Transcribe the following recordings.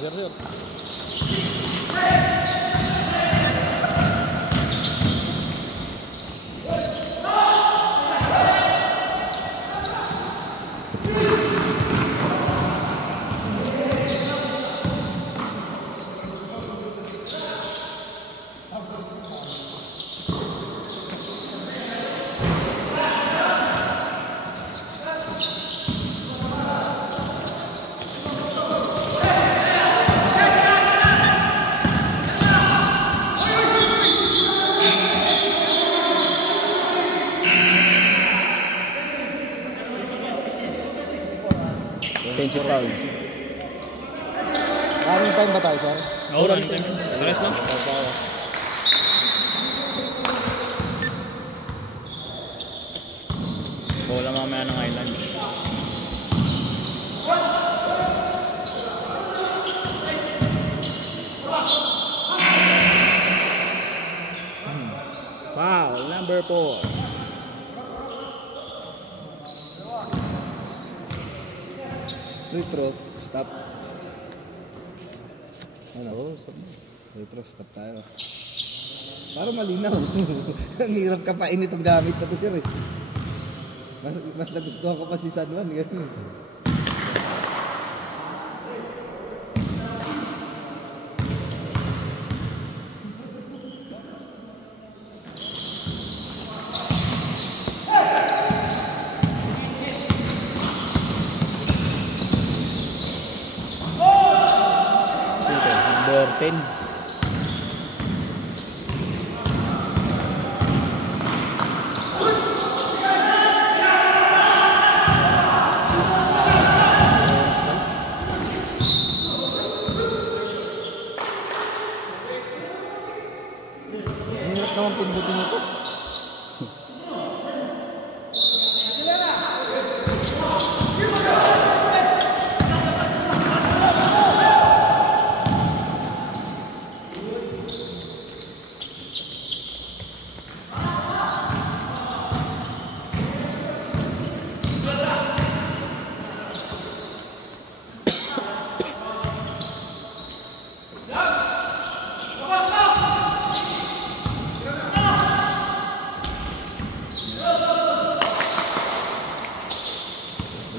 Buzzer, sir. Defensive foul. Running time ba tayo, sir? Oo, running time. Pares lang. Bola mamaya ng Island. Foul, number 4. Free throw, stop. Ano? Free throw, stop tayo. Para malinaw. Ang hirap kapain itong gamit na ito, sir. Mas nagustuhan ko pa si San Juan. Ganun. Number 10. Ang hirap naman pindutin ito.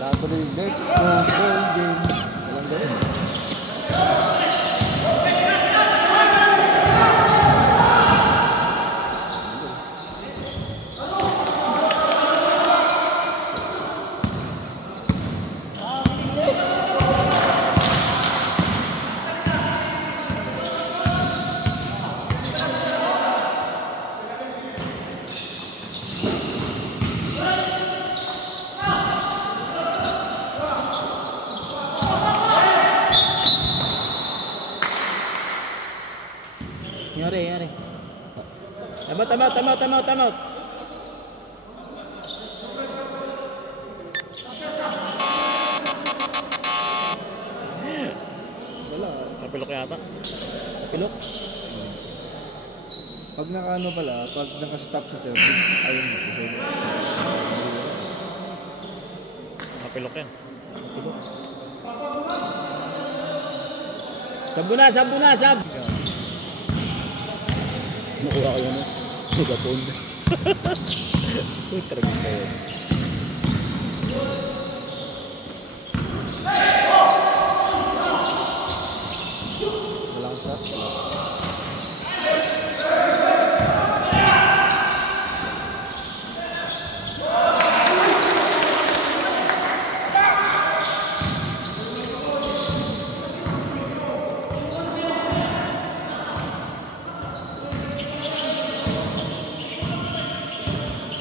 Wala ko rin. Let's go, ball game. Walang gawin. Yari. Tama. Wala. Kapilok yata. Kapilok? Pag naka-ano pala, pag naka-stop sa service, ayun mo. Kapilok yan. Kapilok. Sab na, sab! Nakuha ko yun, Megapon. Uy, taragin kayo. Walang shot.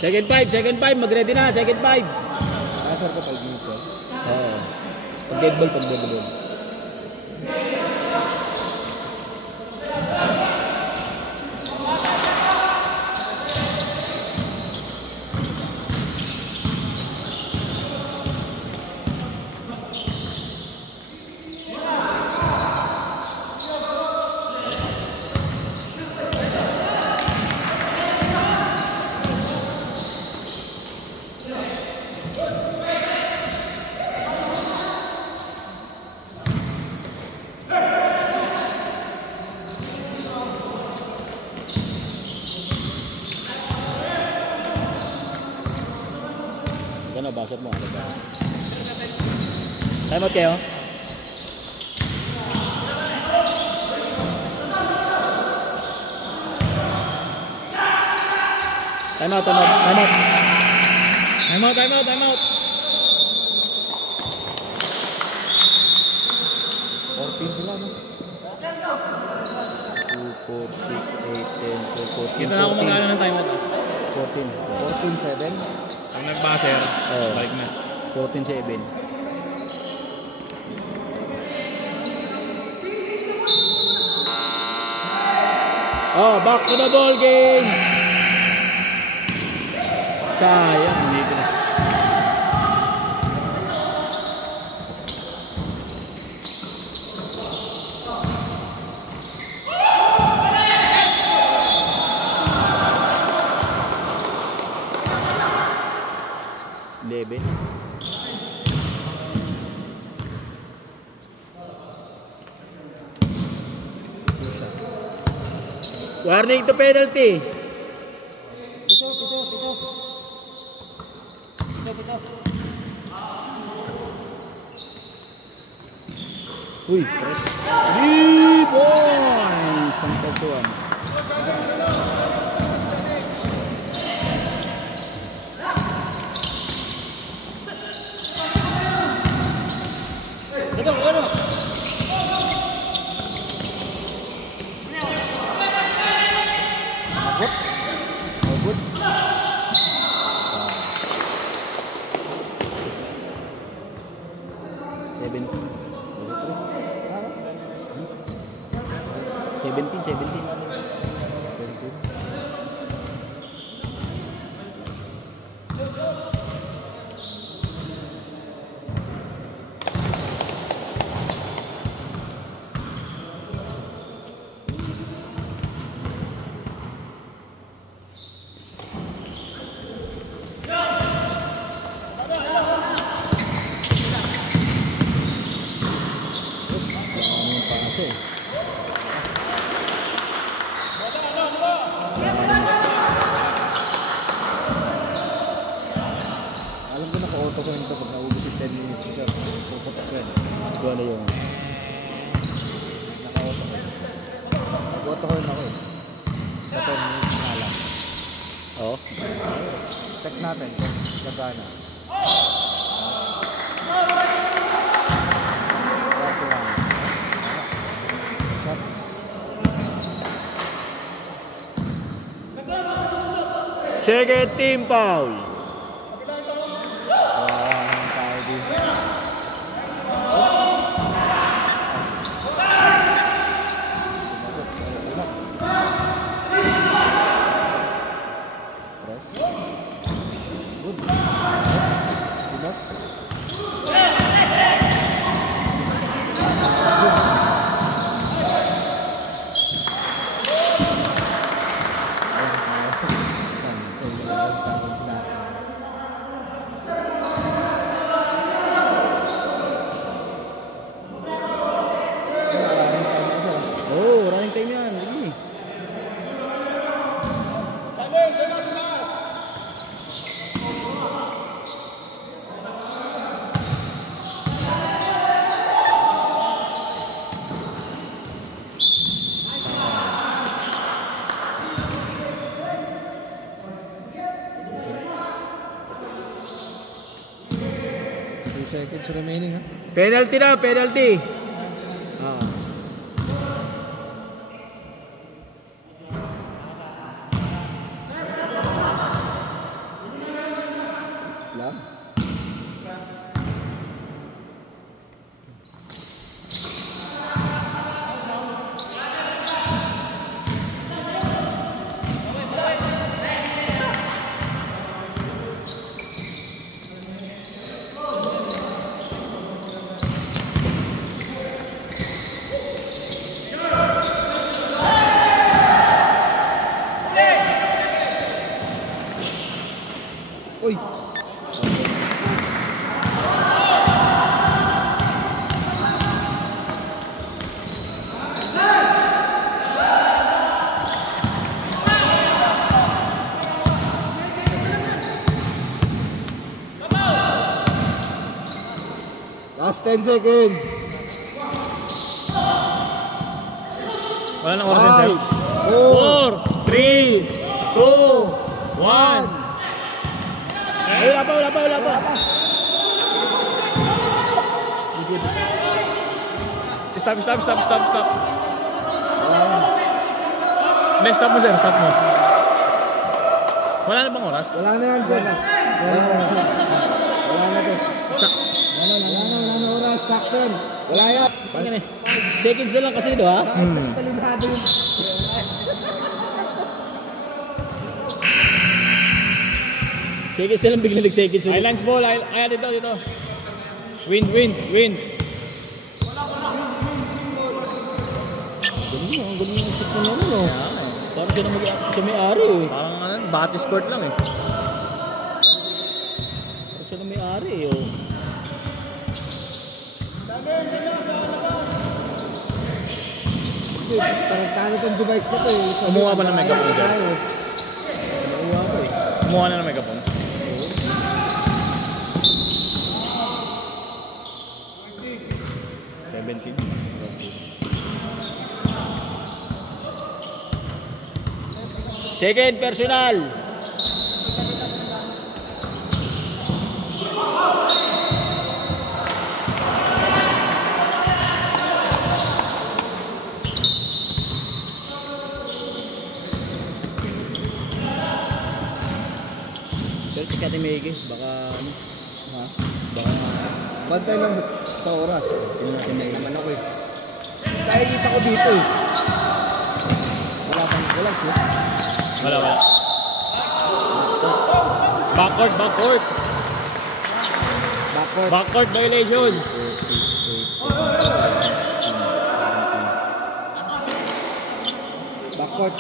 Second 5, mag-ready na, second 5. Nasar ka 5 minutes, sir. Oo. Pag-dead ball. Ano, basher mo. Ano ba? Time out kayo. Time out, time out, time out. Time out, time out, time out. 14 sila, no? 2, 4, 6, 8, 10, 12, 14. Kita na ako magkano ng time out. 14. 14-7. Pag nag-buzzer, balik na. 14-7. Oh, back to the ball game. Sayang, hindi ko na. Lebe. Warning to penalty. Uy, press. 3 points ang pagtuan. Good. 17. Daming paso. Alam ko naka-auto ko nito pag naubos yung 10 minutes ko siya. Puputok ko yun. Doon na yung Naka-auto ko. Nag-auto ko yun ako eh. Sa 10 minutes na lang. oh. Check natin kung gagana. Second team foul. Tayo din. Press. Good. Dimas. Oh, running time yan. Sige. Seconds remaining, ha? Penalty na, penalty. Ah. Slam. Uy! 10 seconds. Wala nang oras yan, sir. 4, 4, 3, 2, 1. Wala pa. Stop. Next, stop mo, sir. Stop mo. Wala na bang oras? Wala na yan, sir. Wala na to. Wala na oras. Sakto. Wala yan. Seconds na lang kasi ito, ha? Bakit mas palinhado yung... Seconds na lang, bigla nag-seconds ulit. Islands ball. Ay, dito. Wind. Ang galing yung shoot mo naman, no? Parang siya na may-ari, eh. Parang batis court lang eh. Parang siya na may-ari, eh, oh. Tarantado itong device na to, eh. Kumuha ba ng megaphone dyan? Kumuha ko, eh. Kumuha na ng megaphone. Second, personal. Pero si Kati Mege, baka ano? Ha? Baka Bantay lang sa oras. hindi natin may Naman ako, eh. Kaya kita ko dito, eh. Wala, sir. Wala. Backcourt. Backcourt violation. Backcourt.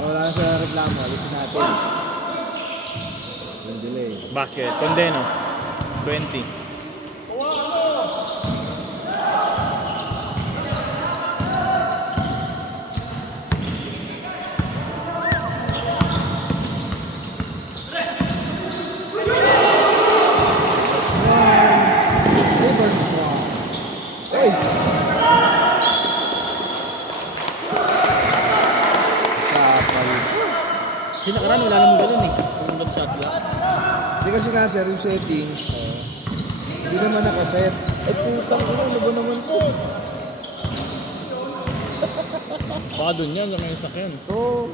Wala na sa reklamo. Alisin natin. Yung delay. Basket. Condeno. 20. Hey! Sapal. kasi nakaraan wala namang ganun, eh. Kung shot clock. Hindi kasi nga, sir, yung settings. Hindi naman nakaset. Ay, putang ina, ano ba naman to? Baka dun yan, sa may sakyan. So,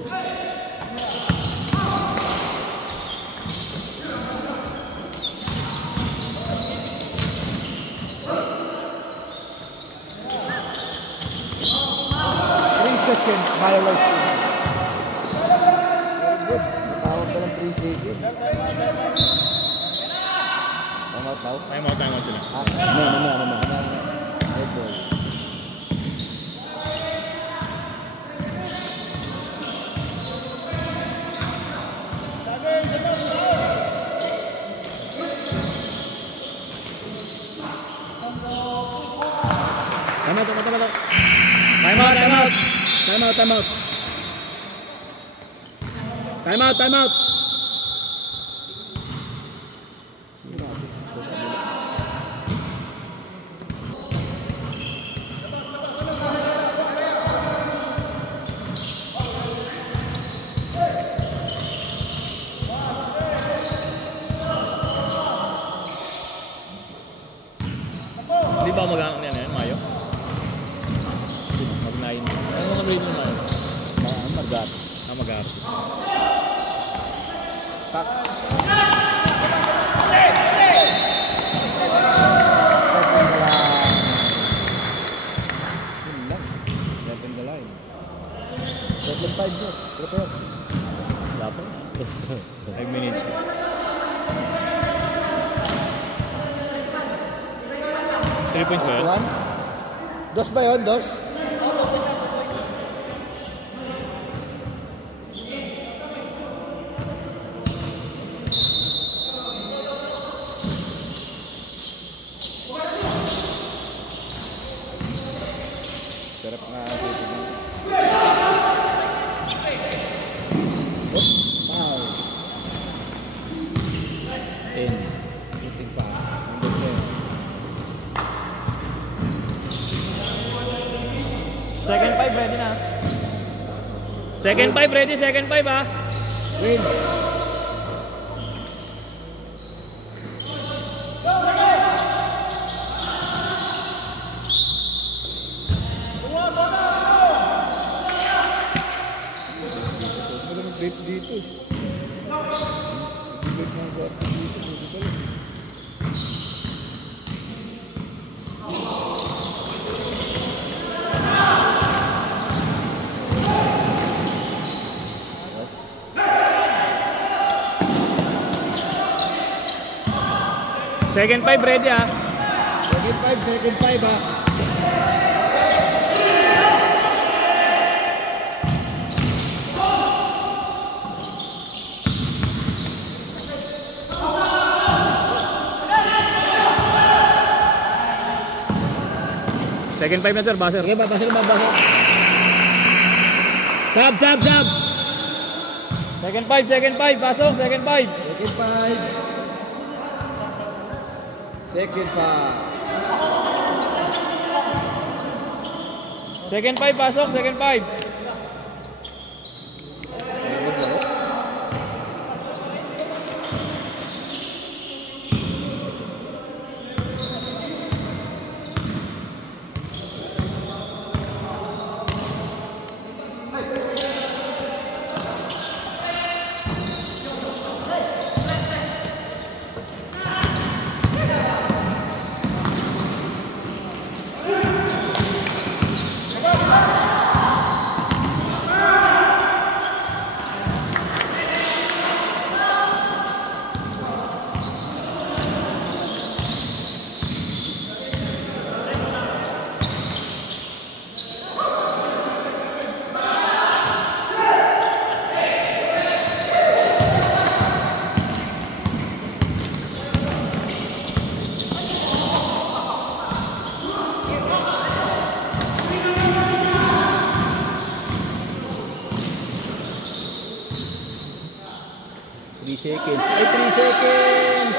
seconds violation. Very good. Tawag ka ng 3 seconds. Time out now? Time out sila. Ano. Red ball. Time out. Di ba mag-ano yan yan, Mayo? Mag-9. Ano naman rin yung Mayo? Margat. Mag-aaral. Tak. Step in the line. Step in the line. Step in 5 shot. Prepare. Wala pa. minutes. Three points ba yun? 1. Dos ba yun? Dos? Sarap nga. Wow. 10. Shooting pa. Ang dos na yun. Second 5 ready na. Second 5 ready, second 5 ah. Win. Vape dito. Vape ng kwarto dito. Dito pala. Second 5 ready ah. Second 5 ah. Second 5 na sir, baser. Sige, babasel. Sab. Second 5, pasok, second 5. Second 5. Second 5. Second 5, pasok, second 5. Seconds. Ay, 3 seconds.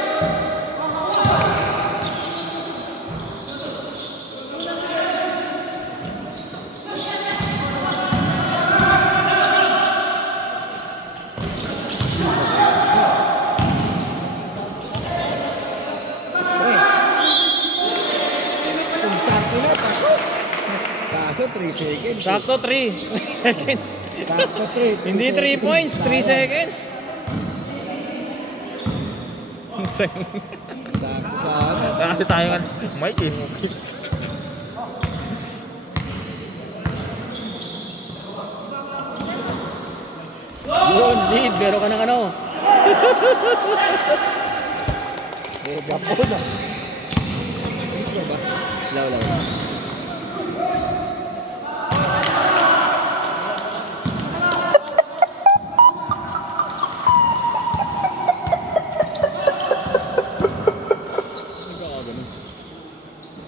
Kaso 3 seconds. Sakto 3 seconds. Sakto 3. Hindi 3 points, 3 seconds. Sakto sa ano. Kasi tayo nga, Mike eh. Yun, lead. Pero ka ng ano. Gapo na. Miss ka ba? Law.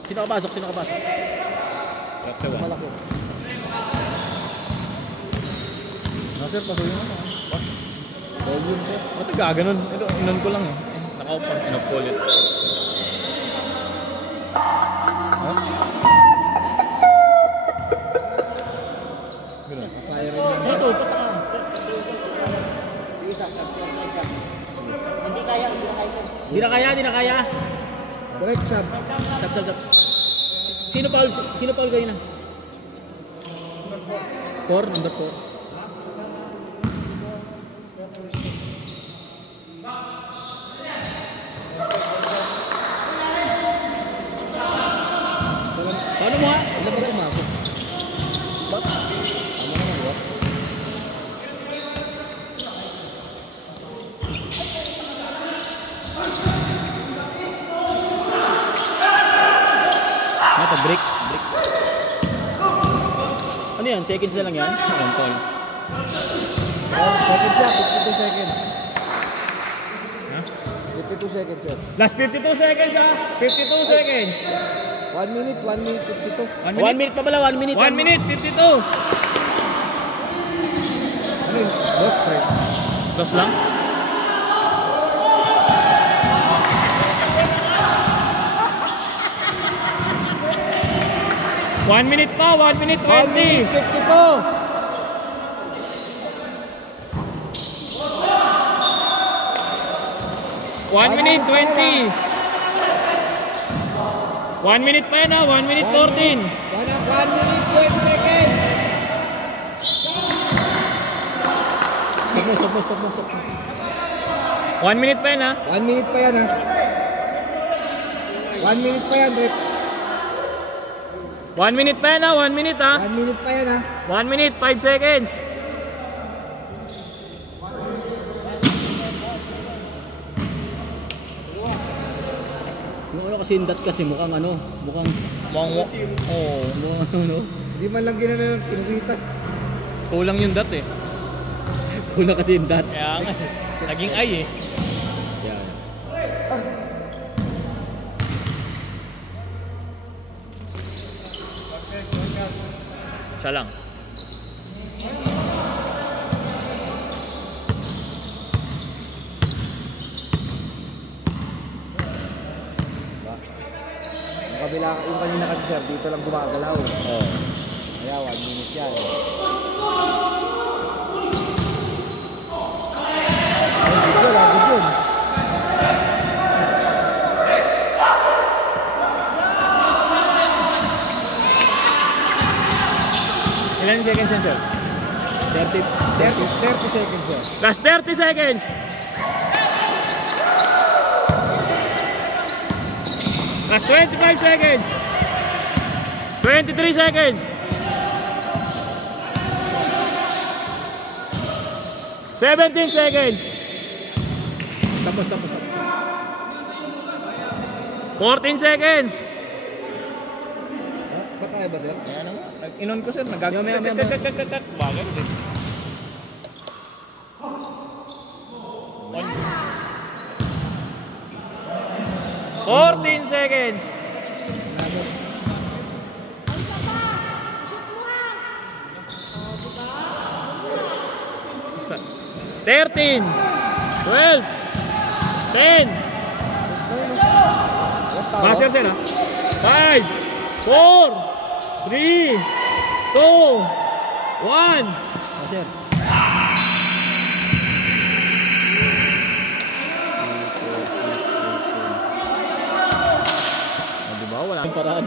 Sino kapasok? Malaki. Sir, pasuyin mo. Volume sir. Ba't gaganon? Ito, inon ko lang eh. Nakaupan, inupulit. Ha? Ganun. Fire rin yan. Ito, patangan. Yung isa, side jump. Hindi kaya, Hindi na kaya. Direct sub. Sab. Sino Paul kanina? 4, number 4. Paano mo ha? Ilan ba pumasok? Ba't? Tama naman ba? to? Break? Break. Ano yan? Seconds na lang yan? One point. Seconds siya, 52 seconds. Ha? 52 seconds sir. Last 52 seconds ha? 52 seconds. 1 minute, 1 minute 52. 1 1 minute pa pala, 1 minute. 1 minute, 52. Ano yun? No stress. Dos lang? One minute pa, 1 minute 1 minute 20. 52. 1 minute 20. 1 minute pa yan ha, 1 minute 14. 1 minute 20 seconds. Stop. 1 minute pa yan ha. 1 minute pa yan ha. 1 minute pa yan, Rep. 1 minute pa yan ha, 1 minute ha. 1 minute pa yan ha. 1 minute, 5 seconds. Yung ano kasi yung dot kasi mukhang ano, mukhang Oh, ano, Hindi man lang ginano yung kinuwita. kulang yung dot eh. kulang kasi yung dot. Kaya nga, naging ay eh. Yeah. Isa lang. Yung kabila, yung kanina kasi sir, dito lang gumagalaw. Oh. Kaya 1 minute yan. Good yun. Ilan seconds yan, sir? 30 seconds sir. Last 30 seconds. Last 25 seconds. 23 seconds. 17 seconds. Tapos. 14 seconds. Ba't tayo ba sir? Ayan na nga. Inon ko, sir. Nagagamay. Bakit? 14 seconds. Isa. 13, 12, 10. Master sir ha. 5, 4, 3, 2, 1. Sir. Diba? Wala Ang paraan.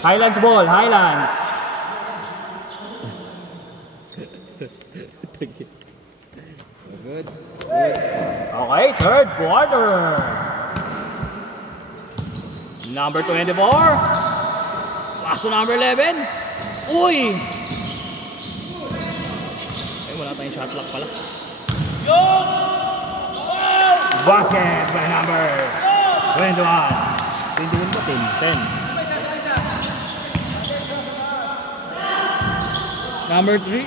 Highlands ball, Highlands. Good. Okay, third quarter. Number 24. Paso number 11. Uy! Eh, wala tayong shot clock pala. Basket by number 21. 21 pa 10. Number 3.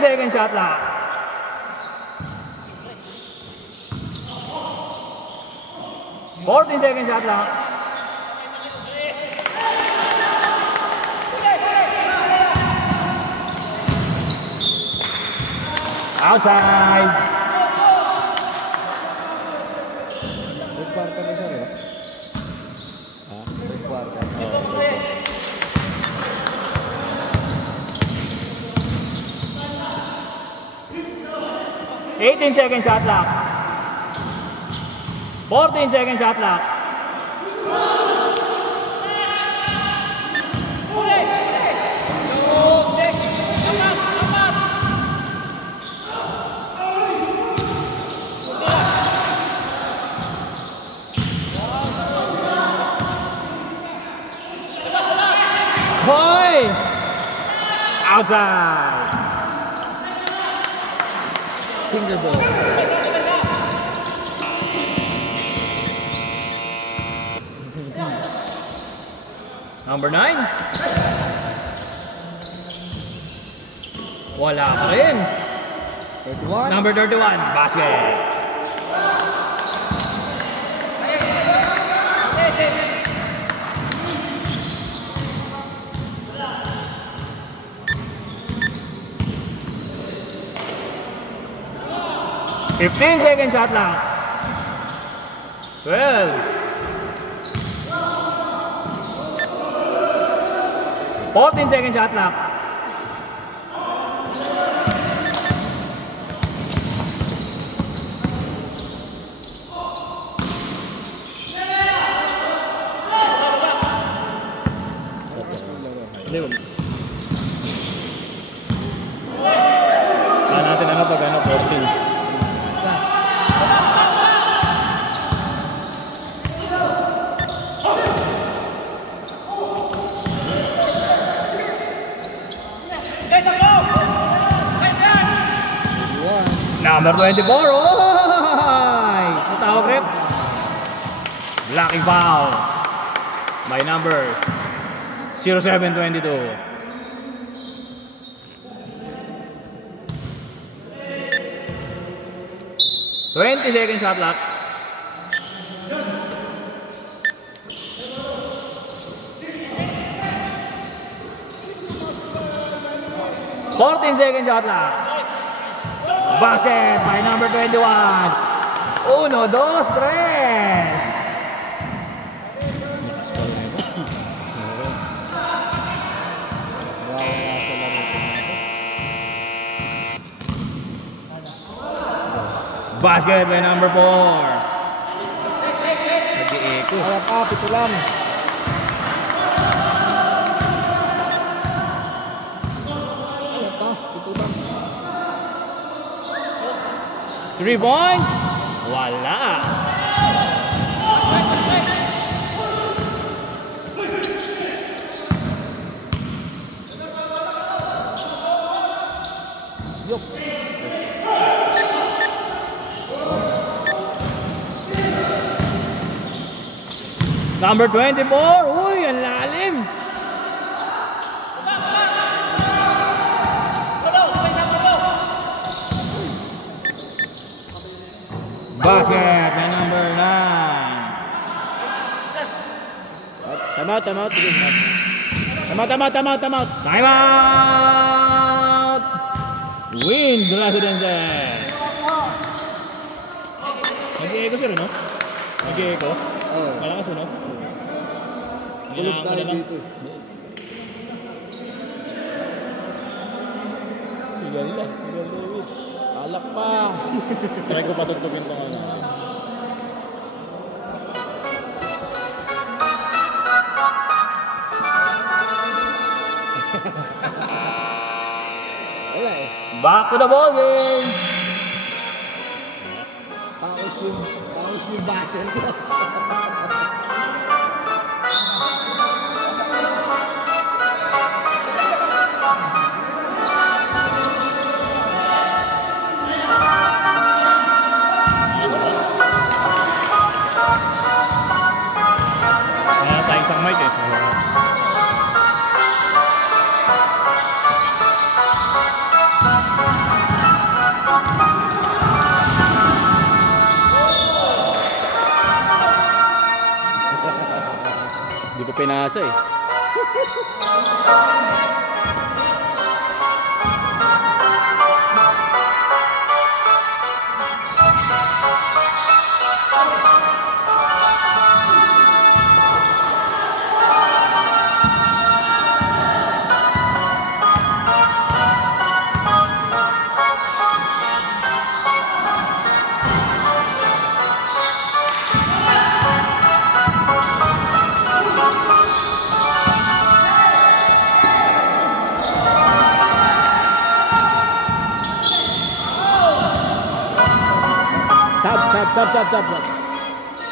Second shot lang. Second shot lang. Outside. Third quarter na sir, third quarter. 18 second shot clock. 14 second shot clock. Hoy! Outside. Finger ball. Number 9. Wala pa rin. 31. Number 31, basket. Second shot lang. 12. 14 shot lang. Natin ano pag ano 14. Number 24. Oy! Matawag rep. Blocking foul. By number 0722. 20 shot clock. Shot clock. Basket by number 21. 1, 2, 3. Basket by number 4. Nag-i-echo. Kaya pa, pito lang. Kaya pa, pito lang. 3 points? Wala. Yup. Number 24. Uy, ang lalim. Basket by number 9. Time out. Time out. Win Residences. Nag-i-echo sir, no? Nag-i-echo? Oo. Malakas, no? Tulog tayo dito. Ganda. Alak pa. Try ko patugtugin ito nga. Wala eh. Back to the ball game. Paus yung battle. Isang mic eh. Hindi ko pinasa eh. Sab.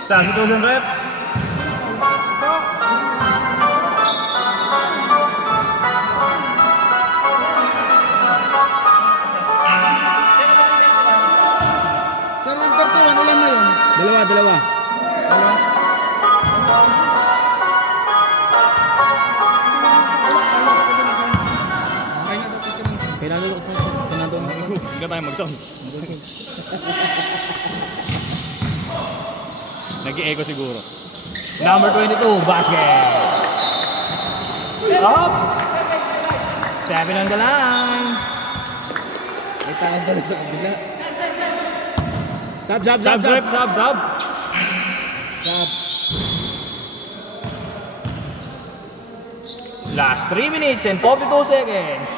Substitution rep. Dalawa. Ano? Kailangan ko hindi tayo mag-sound. Nag-i-echo siguro. Number 22, basket. Up. Stepping on the line. May tao pala sa kabila. Sub. Last 3 minutes and 42 seconds.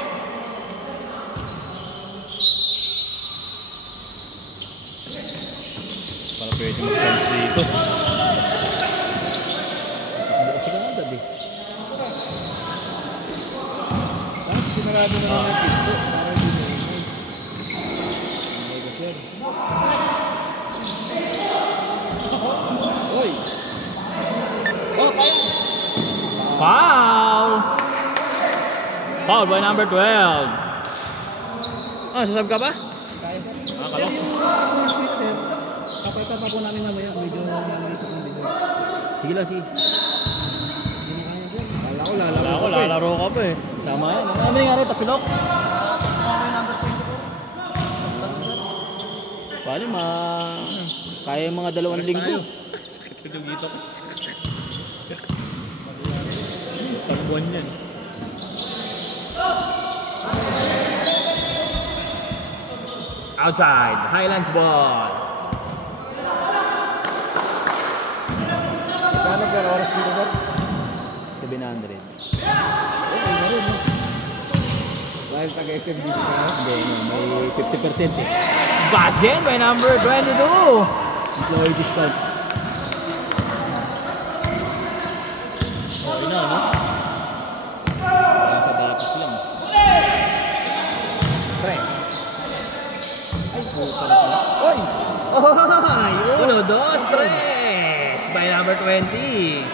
Para pwede mag-sense dito. Bukas ka lang dati. Sinarado na lang ang pisto. Para hindi na ingay. Oy! Oh, kaya. Foul by number 12. Sasab ka ba? Kaya sir. Akala ko. Sweet, sir. Kapay-tapa po namin mamaya. Medyo namin sa kundi sir. Sige lang, sige. Hindi na kaya sir. Kala ko Wala lalaro ko, ka pa eh. lalaro ka pa eh. Tama yan. Ano nga rin, tapilok? Okay, number 24. Paano kaya yung mga 2 linggo. Sakit ko yung dito. Isang buwan yan. Outside, Highlands ball. Kano per oras dito, sir? 700. Dahil taga-SMB ka na. Hindi, may 50% eh. Basket by number 22. Employee discount. Okay na, no? Parang sa dapat lang. Tres. Ay, puta na pala. Oy! Ay, 1, 2, 3 by number 20.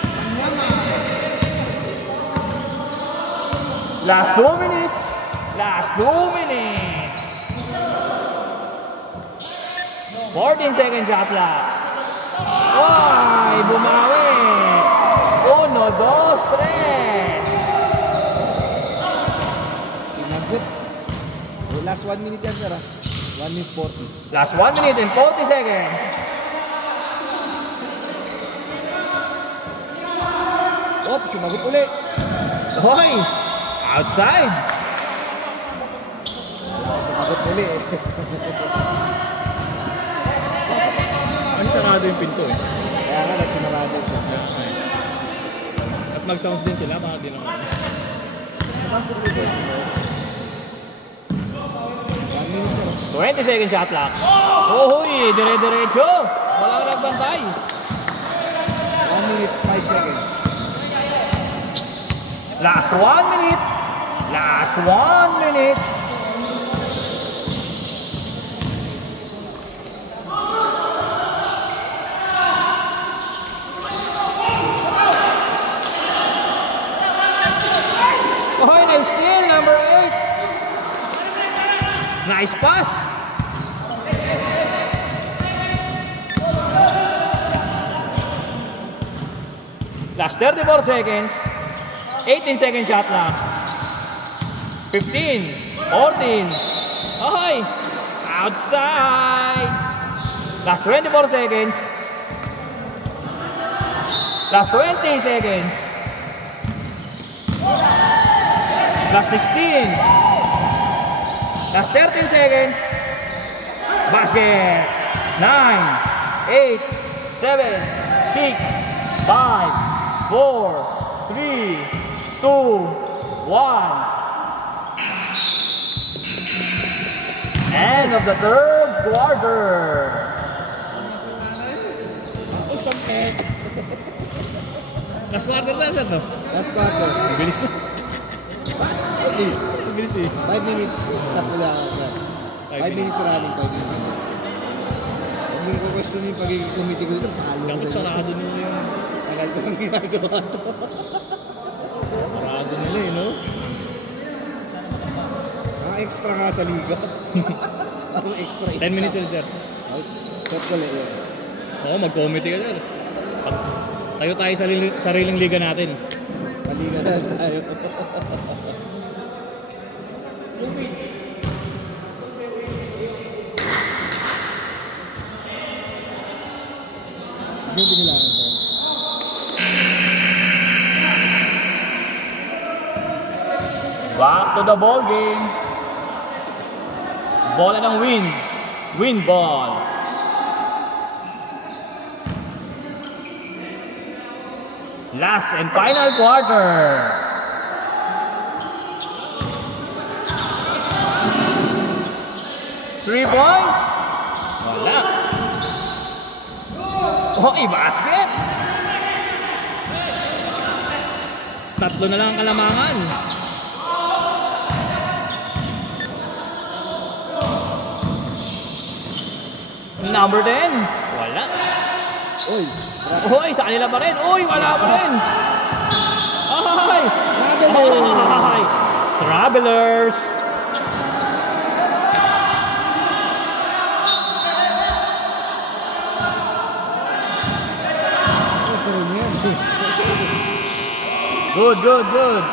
Last 2 minutes. Last 2 minutes. 14 seconds shot clock. Ay, bumawi. 1, 2, 3. Sinagot. Last 1 minute yan, sir. 1 minute 40. Last 1 minute and 40 seconds. Op, sumagot ulit. Hoy! Outside! Sumagot ulit eh. Ano sarado yung pinto eh? Kaya nga, nagsinarado ko. At mag-sound din sila, baka di naman. 1 minute, sir. 20 seconds shot clock. Hoy! Dire-diretso! Wala ka nagbantay. 1 minute 5 seconds. Last 1 minute. Last 1 minute. Oh, nice steal, number 8. Nice pass. Last 34 seconds. 18 second shot clock. 15, 14. Okay. Outside. Last 24 seconds. Last 20 seconds. Last 16. Last 13 seconds. Basket. 9, 8, 7, 6, 5, 4, 3, 2, 1. End of the third quarter. Ako sakit. Last quarter na sir, no? Last quarter. Bilis na. Bilis eh. 5 minutes. Stop ulit ako, sir. 5 minutes running, 5 minutes running. Huwag mong ko-question yung pagiging committee ko dito. Dapat sarado nila yung... Tagal ko lang ginagawa to. Sarado nila eh, no? Mga extra nga sa liga. Ang extra. 10 minutes yun, sir. Shot ko lang yun. Oo, mag-committee ka sir. Tayo tayo sa sariling liga natin. Maliga na tayo. Hindi binilangan ko. Back to the ball game. Bola ng win. Win ball. Last and final quarter. Three points. Wala. Oh, basket. Tatlo na lang ang kalamangan. Number 10. Wala. Uy, sa kanila pa rin. Uy, wala pa rin. Ay! Ay! Travelers. Good, good, good.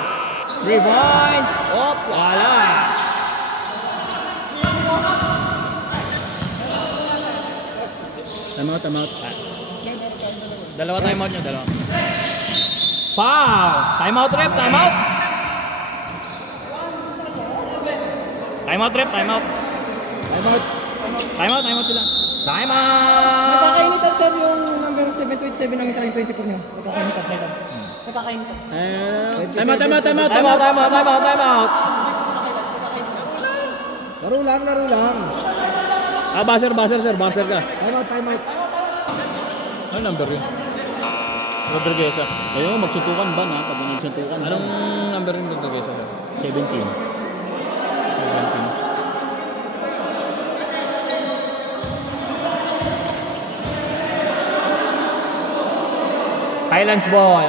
3 points. Oh, wala. Time out. Dalawa time out nyo, dalawa. Foul! Time out rep, time out! Time out rep, time out. Time out sila. Time out! Nagkakainitan sir yung number 727 ng 24 nyo. Nagkakainitan. Nagkakainitan. Time out. Laro lang. Buzzer sir, buzzer ka. Time out. Ano number yun? Rodriguez. Ayaw, magsuntukan ba na? Pag magsuntukan. Anong number yung Rodriguez sir? 17. Highlands ball.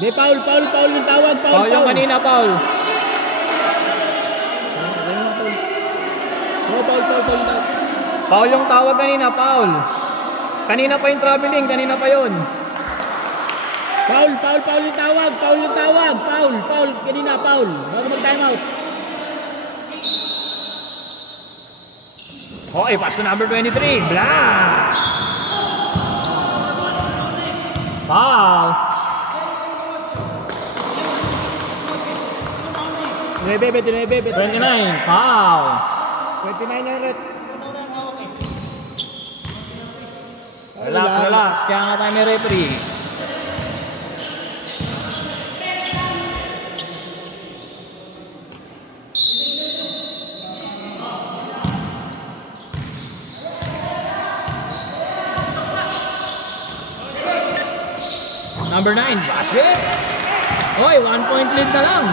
Hindi, Paul yung tawag. Paul yung kanina, Paul. Paul yung tawag kanina, Paul. Kanina pa yung traveling, kanina pa yun. Paul yung tawag. Paul, kanina, Paul. Bago mag-time out. Okay, pass to number 23. Black. Foul. 29. Foul. 29 na red. Relax. Kaya nga tayo may referee. Number 9, basket. Hoy, 1 point lead na lang.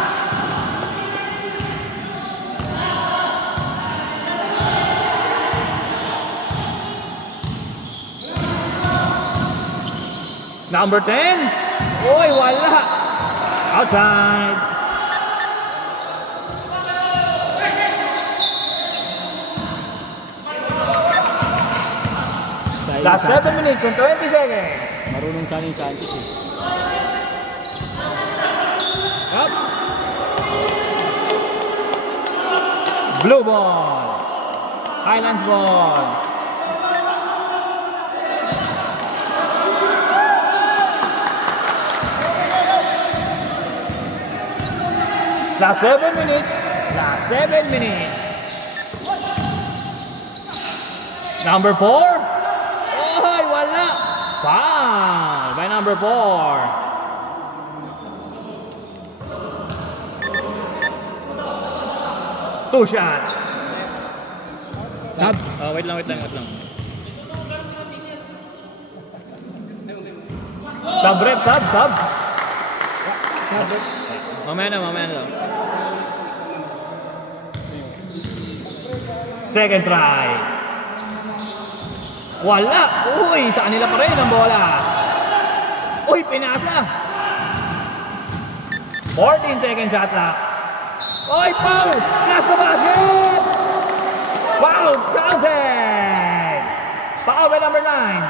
Number 10. Hoy, wala. Outside. Last 7 minutes and 20 seconds. Marunong sana yung Santos eh. Up. Blue ball. Highlands ball. Last 7 minutes. Number 4. Oh, wala. Foul by number 4. Two shots. Sub. Oh, wait lang. Sub rep. Mamaya na. Second try. Wala. Uy, sa kanila pa rin ang bola. Uy, pinasa. 14 second shot clock. Oy, foul! Last the basket! Foul! Counted! Foul by number 9.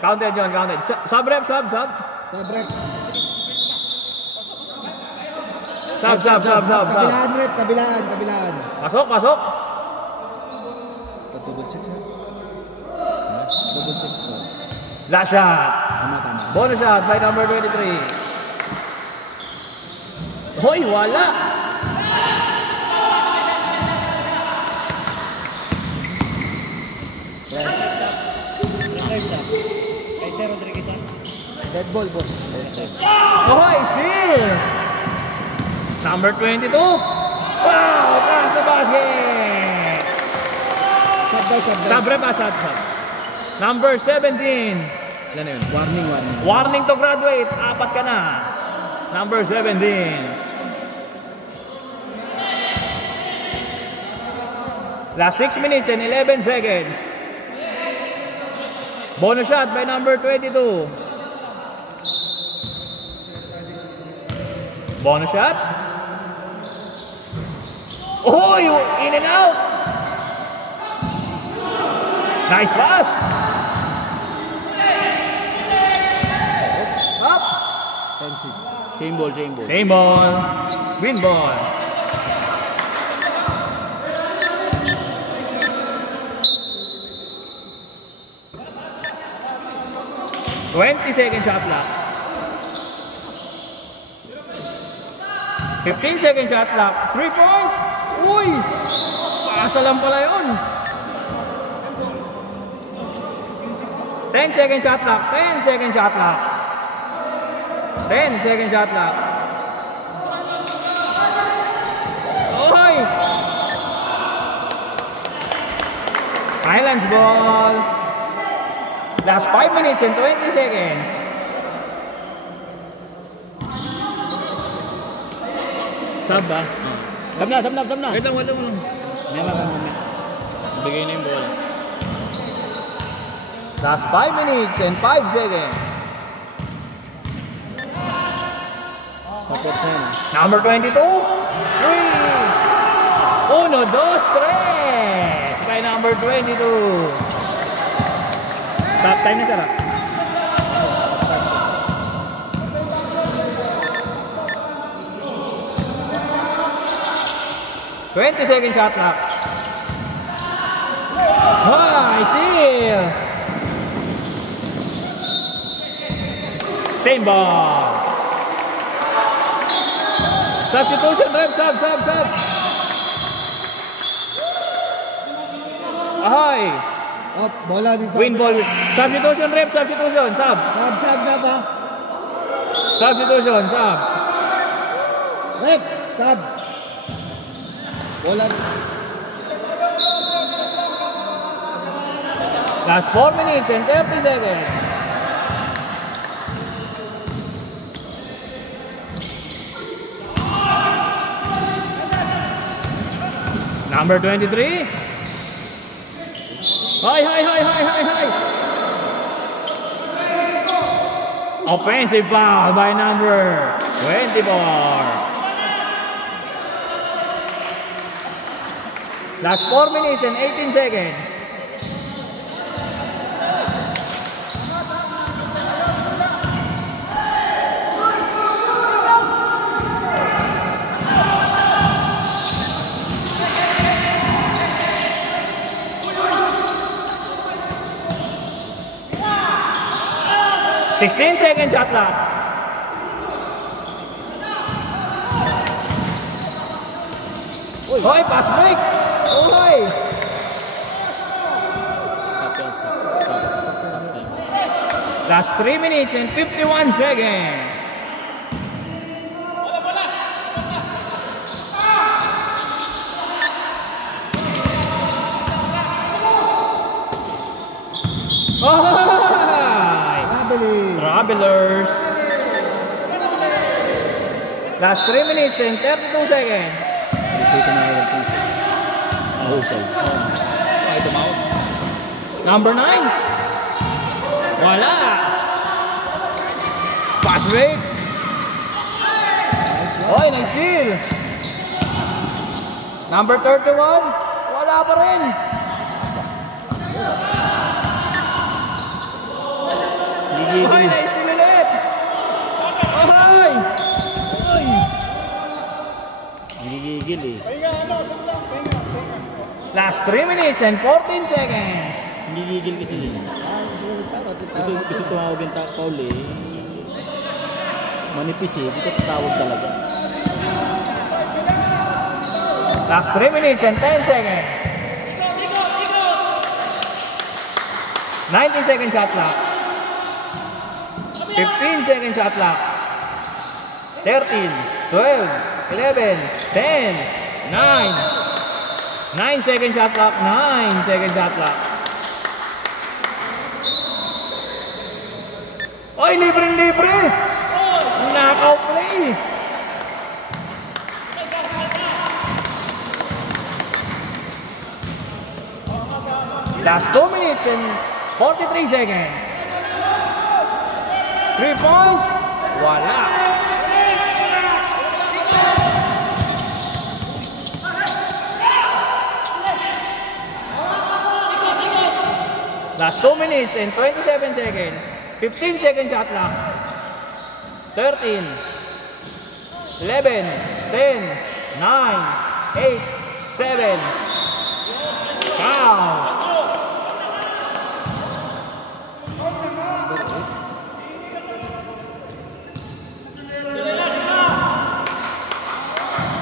Counted yun, counted. Sub rep, sub. Sub rep. Sub. Kabilaan rep, kabilaan. Pasok. Double check siya. Double check score. Last shot. Tama. Bonus shot by number 23. Hoy, wala. Kay Sir Rodriguez ah. Dead ball, boss. Hoy, steal. Number 22. Wow, pass the basket. Sub. Sub. Number 17. Yan na yun. Warning. Warning to graduate. 4 ka na. Number 17. Last 6 minutes and 11 seconds. Bonus shot by number 22. Bonus shot. Oh, in and out. Nice pass. Up. Same ball. Same ball. Win ball. $20 shot clock. 15 second shot clock. 3 points. Uy! Paasa lang pala yun. 10 second shot clock. 10 second shot clock. 10 second shot clock. Oy! Highlands ball. Last 5 minutes and 20 seconds. Sub ba? Sub na. Wait lang. Mamaya. Bigay na yung bola. Last 5 minutes and 5 seconds. Tapos na yun. Number 22. 3. 1, 2, 3. By number 22. Top time na sir. 20-second shot clock. High steal. Same ball. Substitution, rep, sub. Ahoy. Oh, bola din sa. Win ball. Substitution, rep, substitution, sub. Sub ha. Substitution, sub. Rep, sub. Bola. Last 4 minutes and 30 seconds. Number 23. High. Offensive foul by number 24. Last 4 minutes and 18 seconds. Second shot clock. Hoy, pass break. Hoy. Stop. Last 3 minutes and 51 seconds. Travelers. Last 3 minutes and 32 seconds. Ay, tumawag. Number 9. Wala. Pass break. Oy, nice steal. Number 31. Wala pa rin. Oy, nice steal ulit. Oy. Oy. Gigigil eh. Last 3 minutes and 14 seconds. Gigigil kasi yun. Gusto tumawag yung foul eh. Manipis eh. Hindi ka tatawag talaga. Last 3 minutes and 10 seconds. 19 second shot clock. 15 second shot clock. 13, 12, 11, 10, 9. 9 second shot clock. 9 second shot clock. Oy, libre-libre! Knockout play! Last 2 minutes and 43 seconds. 3 points. Wala. Last 2 minutes and 27 seconds. 15 second shot clock. 13, 11, 10, 9, 8, 7. Count.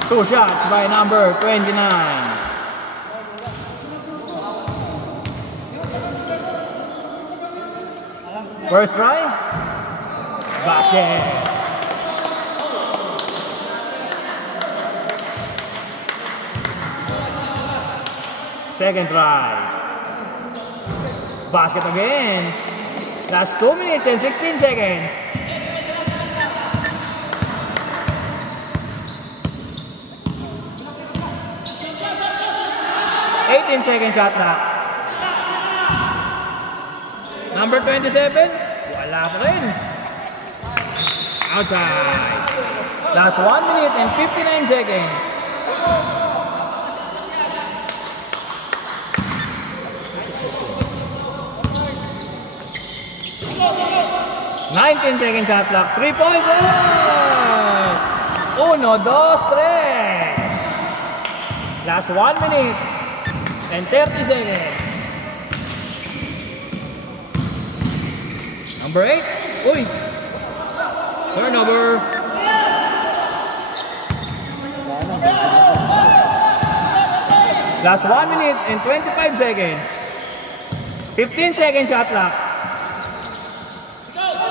Two shots by number 29. First try. Basket. Second try. Basket again. Last 2 minutes and 16 seconds. Second shot na. Number 27, wala pa rin. Outside. Last 1 minute and 59 seconds. Second shot clock. 3 points. 1, 2, 3. Last 1 minute and 30 seconds. Number 8. Uy. Turnover. Last 1 minute and 25 seconds. 15 second shot clock.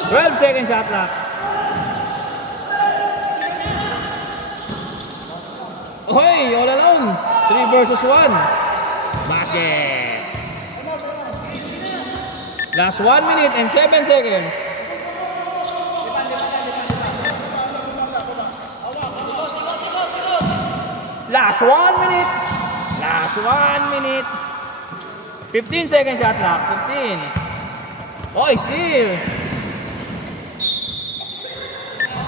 12 second shot clock. Hoy, all alone. 3 versus 1. Basket. Last 1 minute and 7 seconds. Last 1 minute. Last 1 minute. 15 second shot clock. 15. Oh, still.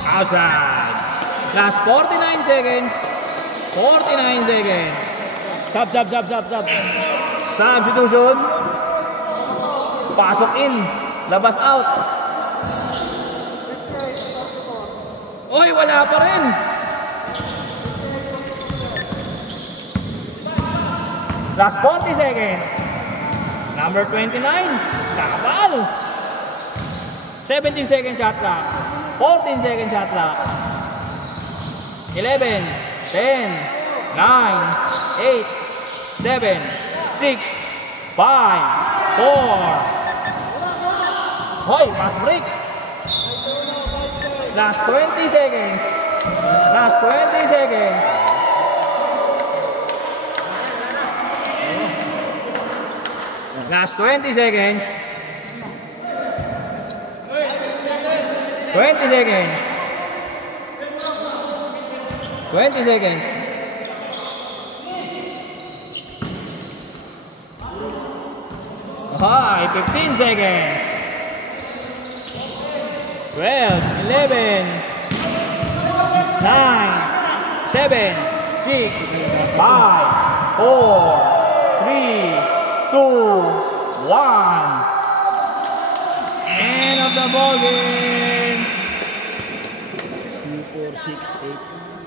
Outside. Last 49 seconds. 49 seconds. Sub. Substitution. Pasok in. Labas out. Oy, wala pa rin. Last 40 seconds. Number 29. Kapal. 17 second shot clock. 14 second shot clock. 11, 10, 9, 8, 7, 6, 5, 4. Hoy, fast break. Last 20 seconds. Last 20 seconds. Last 20 seconds. 20 seconds. 20 seconds. Hi, 15 seconds. 12, 11, 9, 7, 6, 5, 4, 3, 2, 1. End of the ball game. 2, 4, 6, 8.